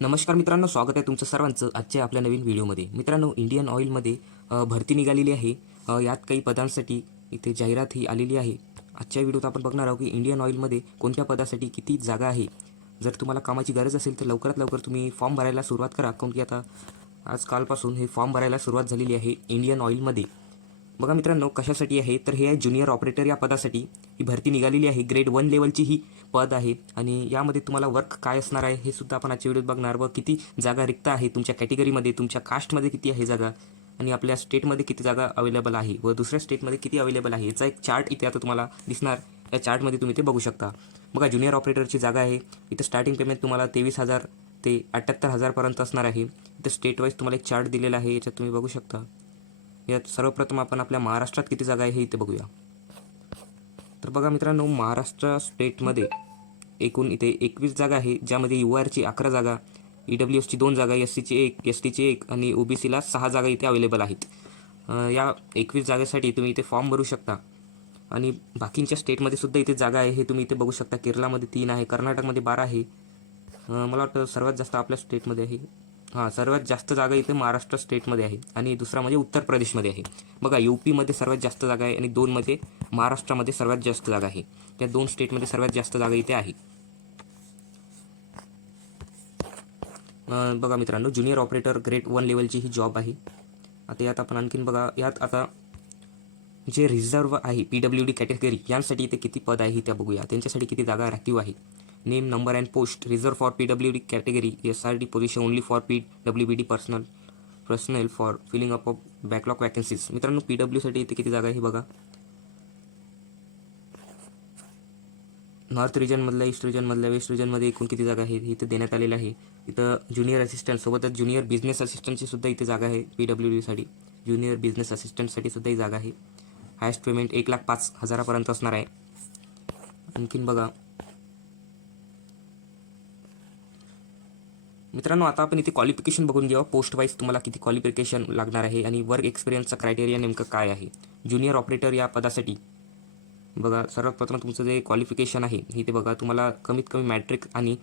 नमस्कार मित्रांनो स्वागत आहे तुमचं सर्वांचं आजच्या आपल्या नवीन व्हिडिओमध्ये. मित्रांनो इंडियन ऑइलमध्ये भरती निघालेली आहे. यात काही पदांसाठी इथे जाहिरात ही आलेली आहे. आजच्या व्हिडिओत आपण बघणार आहोत की इंडियन ऑइलमध्ये कोणत्या पदासाठी किती जागा आहे. जर तुम्हाला कामाची गरज असेल तर लवकरात लवकर तुम्ही फॉर्म भरायला सुरुवात करा. काऊन की आता आज कालपासून हे फॉर्म भरायला सुरुवात झालेली आहे इंडियन ऑइलमध्ये बघा मित्रांनो कशासाठी आहे? तर हे आहे ज्युनियर ऑपरेटर या पदासाठी. ही भरती निघालेली आहे. ग्रेड वन लेवलची ही पद आहे. आणि यामध्ये तुम्हाला वर्क काय असणार आहे हे सुद्धा आपण आजच्या व्हिडिओत बघणार. व किती जागा रिक्त आहे तुमच्या कॅटेगरीमध्ये तुमच्या कास्टमध्ये किती आहे जागा? आणि आपल्या स्टेटमध्ये किती जागा अवेलेबल आहे? व दुसऱ्या स्टेटमध्ये किती अवेलेबल आहे? याचा एक चार्ट इथे आता तुम्हाला दिसणार. या चार्टमध्ये तुम्ही ते बघू शकता. बघा ज्युनियर ऑपरेटरची जागा आहे. इथं स्टार्टिंग पेमेंट तुम्हाला तेवीस हजार ते अठ्ठ्याहत्तर हजारपर्यंत असणार आहे. इथं स्टेट वाईज तुम्हाला एक चार्ट दिलेला आहे. याच्यात तुम्ही बघू शकता. यात सर्वप्रथम आपण आपल्या महाराष्ट्रात किती जागा आहे हे इथे बघूया. तर बघा मित्रांनो महाराष्ट्र स्टेटमध्ये एकूण इथे एकवीस जागा आहे ज्यामध्ये यू आरची अकरा जागा ई डब्ल्यू एसची दोन जागा एस सीची एक एस टीची एक आणि ओ बी सीला सहा जागा इथे अवेलेबल आहेत. या एकवीस जागेसाठी तुम्ही इथे फॉर्म भरू शकता. आणि बाकींच्या स्टेटमध्ये सुद्धा इथे जागा आहे हे तुम्ही इथे बघू शकता. केरळामध्ये तीन आहे कर्नाटकमध्ये बारा आहे. मला वाटतं सर्वात जास्त आपल्या स्टेटमध्ये आहे. हां सर्वात जास्त जागा इथे महाराष्ट्र स्टेटमध्ये आहे आणि दुसरा म्हणजे उत्तर प्रदेशमध्ये आहे. बघा यू पीमध्ये सर्वात जास्त जागा आहे आणि दोनमध्ये महाराष्ट्रामध्ये सर्वात जास्त जागा आहे. त्या दोन स्टेटमध्ये सर्वात जास्त जागा इथे आहे. बघा मित्रांनो ज्युनियर ऑपरेटर ग्रेड वन लेवलची ही जॉब आहे. आता यात आपण आणखीन बघा यात आता जे रिझर्व आहे पी डब्ल्यू डी कॅटेगरी यांसाठी इथे किती पद आहे त्या बघूया. त्यांच्यासाठी किती जागा राखीव आहे. Name number and post. Reserve for P W D category S R D position only for P W B D personal personal for filling up of backlog vacancies मित्रांनो पी डब्ल्यूसाठी इथे किती जागा आहे हे बघा. नॉर्थ रिजनमधल्या ईस्ट रिजनमधल्या वेस्ट रिजनमध्ये एकूण किती जागा आहे इथे देण्यात आलेलं आहे. इथं ज्युनियर असिस्टंट सोबतच ज्युनियर बिझनेस असिस्टंटची सुद्धा इथे जागा आहे पी डब्ल्यू डीसाठी ज्युनियर बिझनेस असिस्टंटसाठी सुद्धा ही जागा आहे. हायस्ट पेमेंट एक लाख पाच हजारापर्यंत असणार आहे. आणखीन बघा. मित्रांनो आता आपण इथे क्वालिफिकेशन बघून घेऊ पोस्ट वाईज तुम्हाला किती क्वालिफिकेशन लागणार आहे आणि वर्क एक्सपिरियन्सचा क्रायटेरिया नेमकं काय आहे? ज्युनियर ऑपरेटर या पदासाठी. बघा सर्वात प्रथम तुमचं जे क्वालिफिकेशन आहे हे ते बघा. तुम्हाला कमीत कमी मॅट्रिक आणि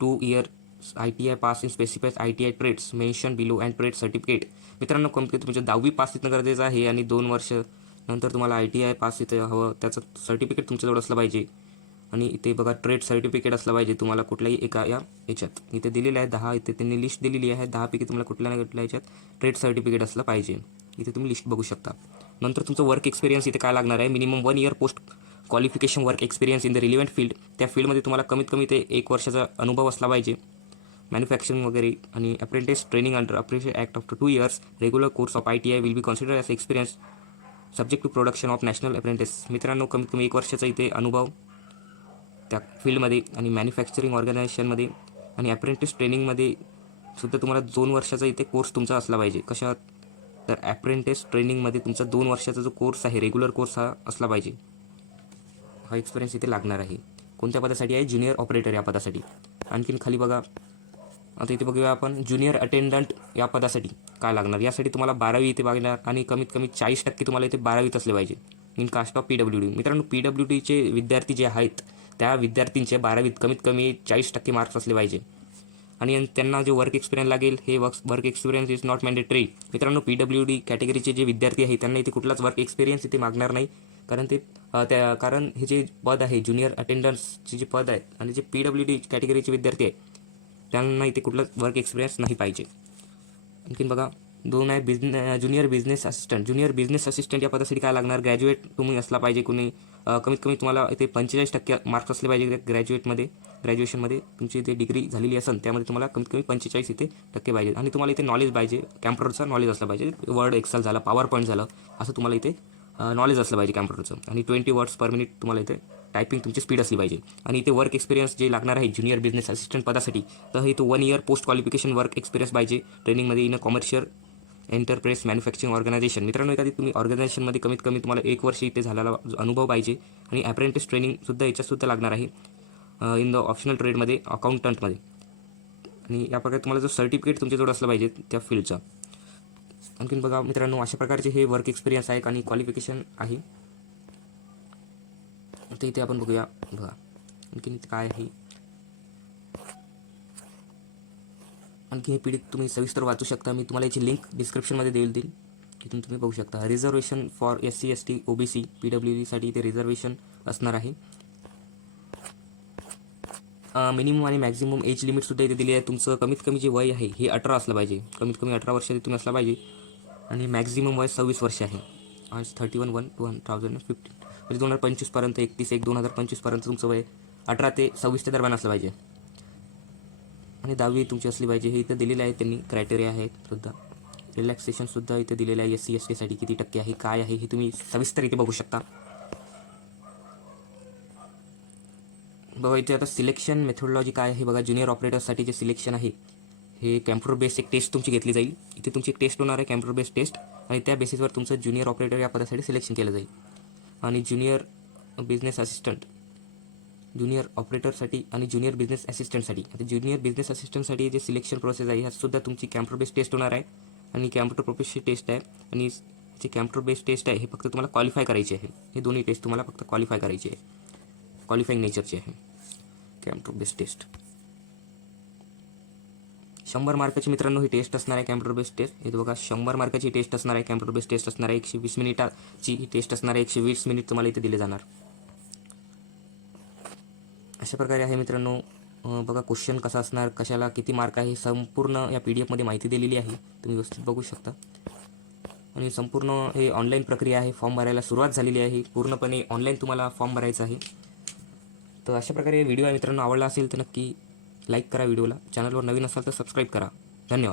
two year I T I pass in specified I T I trades mention below and trade certificate मित्रांनो कमी तुमच्या दहावी पास इथं गरजेचं आहे आणि दोन वर्ष नंतर तुम्हाला आय टी आय पास इथं हवं. त्याचं सर्टिफिकेट तुमच्याजवळ असलं पाहिजे. आणि इथे बघा ट्रेड सर्टिफिकेट असलं पाहिजे तुम्हाला कुठल्याही एका या याच्यात. इथे दिलेलं आहे दहा इथे त्यांनी लिस्ट दिलेली आहे. दहापैकी तुम्हाला कुठल्या ना कुठल्या याच्यात ट्रेड सर्टिफिकेट असलं पाहिजे. इथे तुम्ही लिस्ट बघू शकता. नंतर तुमचं वर्क एक्सपिरियन्स इथे काय लागणार आहे? Minimum one year post qualification work experience in the relevant field त्या फील्डमध्ये तुम्हाला कमीत कमी ते एक वर्षाचा अनुभव असला पाहिजे. मॅन्युफॅक्चरिंग वगैरे आणि apprentice training under apprentice act after two years regular course of I T I will be consider as experience subject to production of national apprentice मित्रांनो कमीत कमी एक वर्षाचा इथे अनुभव त्या फील्डमध्ये आणि मॅन्युफॅक्चरिंग ऑर्गनायझेशनमध्ये आणि ॲप्रेंटिस ट्रेनिंगमध्ये सुद्धा तुम्हाला दोन वर्षाचा इथे कोर्स तुमचा असला पाहिजे. कशा तर ॲप्रेंटिस ट्रेनिंगमध्ये तुमचा दोन वर्षाचा जो कोर्स आहे रेग्युलर कोर्स हा असला पाहिजे. हा एक्सपिरियन्स इथे लागणार आहे. कोणत्या पदासाठी आहे? ज्युनियर ऑपरेटर या पदासाठी. आणखीन खाली बघा. आता इथे बघूया आपण ज्युनियर अटेंडंट या पदासाठी काय लागणार. यासाठी तुम्हाला बारावी इथे बघणार आणि कमीत कमी चाळीस टक्के तुम्हाला इथे बारावीत असले पाहिजे. In case of P W D मित्रांनो पी डब्ल्यू डीचे विद्यार्थी जे आहेत त्या विद्यार्थ्यांचे बारावीत कमीत कमी चाळीस टक्के मार्क्स असले पाहिजे. आणि त्यांना जे वर्क एक्सपिरियन्स लागेल हे work work experience is not mandatory मित्रांनो पी डब्ल्यू डी कॅटेगरीचे जे विद्यार्थी आहे त्यांना इथे कुठलाच वर्क एक्सपिरियन्स इथे मागणार नाही. कारण ते त्या कारण हे जे पद आहे ज्युनियर अटेंडन्सचे जे पद आहेत आणि जे पी डब्ल्यू डी कॅटेगरीचे विद्यार्थी आहेत त्यांना इथे कुठलाच वर्क एक्सपिरियन्स नाही पाहिजे. आणखीन बघा दोन आहे business junior business assistant junior business assistant या पदासाठी काय लागणार? ग्रॅज्युएट तुम्ही असला पाहिजे कुणी. कमीत कमी तुम्हाला इथे पंचेचाळीस टक्के मार्क्स असले पाहिजे ग्रॅज्युएटमध्ये ग्रॅज्युएशनमध्ये तुमची इथे डिग्री झालेली असेल त्यामध्ये तुम्हाला कमीत कमी पंचेचाळीस इथे टक्के पाहिजे. आणि तुम्हाला इथे नॉलेज पाहिजे. कॅम्प्युटरचं नॉलेज असलं पाहिजे. वर्ड एक्सेल झालं पॉवर पॉईंट झालं असं तुम्हाला इथे नॉलेज असलं पाहिजे कॅम्प्युटरचं आणि ट्वेंटी वर्ड्स पर मिनिट तुम्हाला इथे टायपिंग तुमची स्पीड असली पाहिजे. आणि इथे वर्क एक्सपिरियन्स जे लागणार आहे ज्युनियर बिझनेस असिस्टंट पदासाठी तर हे तो one year post qualification work experience पाहिजे. ट्रेनिंगमध्ये in a commercial enterprise manufacturing organisation मित्रांनो एखादी तुम्ही ऑर्गनायझेशनमध्ये कमीत कमी तुम्हाला एक वर्ष इथे झालेला अनुभव पाहिजे आणि ॲप्रेंटिस ट्रेनिंगसुद्धा याच्यातसुद्धा लागणार आहे इन द ऑप्शनल ट्रेडमध्ये अकाउंटंटमध्ये आणि या प्रकारे तुम्हाला जो सर्टिफिकेट तुमच्याजवळ असलं पाहिजे त्या फील्डचा आणखीन बघा मित्रांनो अशा प्रकारचे हे वर्क एक्सपिरियन्स आहे आणि क्वालिफिकेशन आहे. ते इथे आपण बघूया. बघा आणखीन काय आहे? आणखी हे पी डी तुम्ही सविस्तर वाचू शकता. मी तुम्हाला याची लिंक डिस्क्रिप्शनमध्ये देईल देईल तिथून तुम्ही बघू शकता. Reservation for S C S T O B C P W डीसाठी इथे रिझर्वेशन असणार आहे. मिनिमम आणि मॅक्झिमम एज लिमिटसुद्धा इथे दिली आहे. तुमचं कमीत कमी जे वय आहे हे अठरा असलं पाहिजे. कमीत कमी अठरा वर्षाचे तुम्ही असला पाहिजे. आणि मॅक्झिमम वय सव्वीस वर्ष आहे. आज thirty one one two thousand fifteen म्हणजे दोन हजार पंचवीसपर्यंत एकतीस एक दोन हजार पंचवीसपर्यंत तुमचं वय अठरा ते सव्वीसच्या दरम्यान असलं पाहिजे. आणि दहावी तुमची असली पाहिजे हे इथं दिलेलं आहे त्यांनी क्रायटेरिया आहेत सुद्धा. रिलॅक्सेशनसुद्धा इथे दिलेलं आहे एस सी एस टीसाठी किती टक्के आहे काय आहे हे तुम्ही सविस्तर इथे बघू शकता. बघा इथे आता सिलेक्शन मेथोडॉलॉजी काय आहे? बघा ज्युनियर ऑपरेटरसाठी जे सिलेक्शन आहे हे कॅम्प्युटर बेस्ड एक टेस्ट तुमची घेतली जाईल. इथे तुमची एक टेस्ट होणार आहे कॅम्प्युटर बेस्ड टेस्ट आणि त्या बेसिसवर तुमचं ज्युनियर ऑपरेटर या पदासाठी सिलेक्शन केलं जाईल. आणि ज्युनियर बिझनेस असिस्टंट ज्युनियर ऑपरेटरसाठी आणि ज्युनियर बिझनेस असिस्टंटसाठी आता ज्युनियर बिझनेस असिस्टंटसाठी जे सिलेक्शन प्रोसेस आहे ह्यात सुद्धा तुमची कॅम्प्युटर बेस्ड टेस्ट होणार आहे आणि कॅम्प्युटर प्रोफेसची टेस्ट आहे आणि जे कॅम्प्युटर बेस्ड टेस्ट आहे हे फक्त तुम्हाला क्वालिफाय करायची आहे. हे दोन्ही टेस्ट तुम्हाला फक्त क्वालिफाय करायची आहे. क्वालिफाईंग नेचरची आहे. कॅम्प्युटर बेस्ड टेस्ट शंभर मार्काची मित्रांनो ही टेस्ट असणार आहे कॅम्प्युटर बेस्ड टेस्ट हे बघा शंभर मार्काची टेस्ट असणार आहे कॅम्प्युटर बेस्ड टेस्ट असणार आहे. एकशे वीस मिनिटाची ही टेस्ट असणार आहे. एकशे वीस मिनिट तुम्हाला इथे दिले जाणार. अशा प्रकारे आहे मित्रांनो बघा क्वेश्चन कसा असणार कशाला किती मार्क आहे संपूर्ण या पी डी एफमध्ये माहिती दिलेली आहे तुम्ही व्यवस्थित बघू शकता. आणि संपूर्ण हे ऑनलाईन प्रक्रिया आहे फॉर्म भरायला सुरुवात झालेली आहे पूर्णपणे ऑनलाईन तुम्हाला फॉर्म भरायचा आहे. तर अशा प्रकारे व्हिडिओ आहे मित्रांनो आवडला असेल तर नक्की लाईक करा व्हिडिओला चॅनलवर नवीन असाल तर सबस्क्राईब करा. धन्यवाद.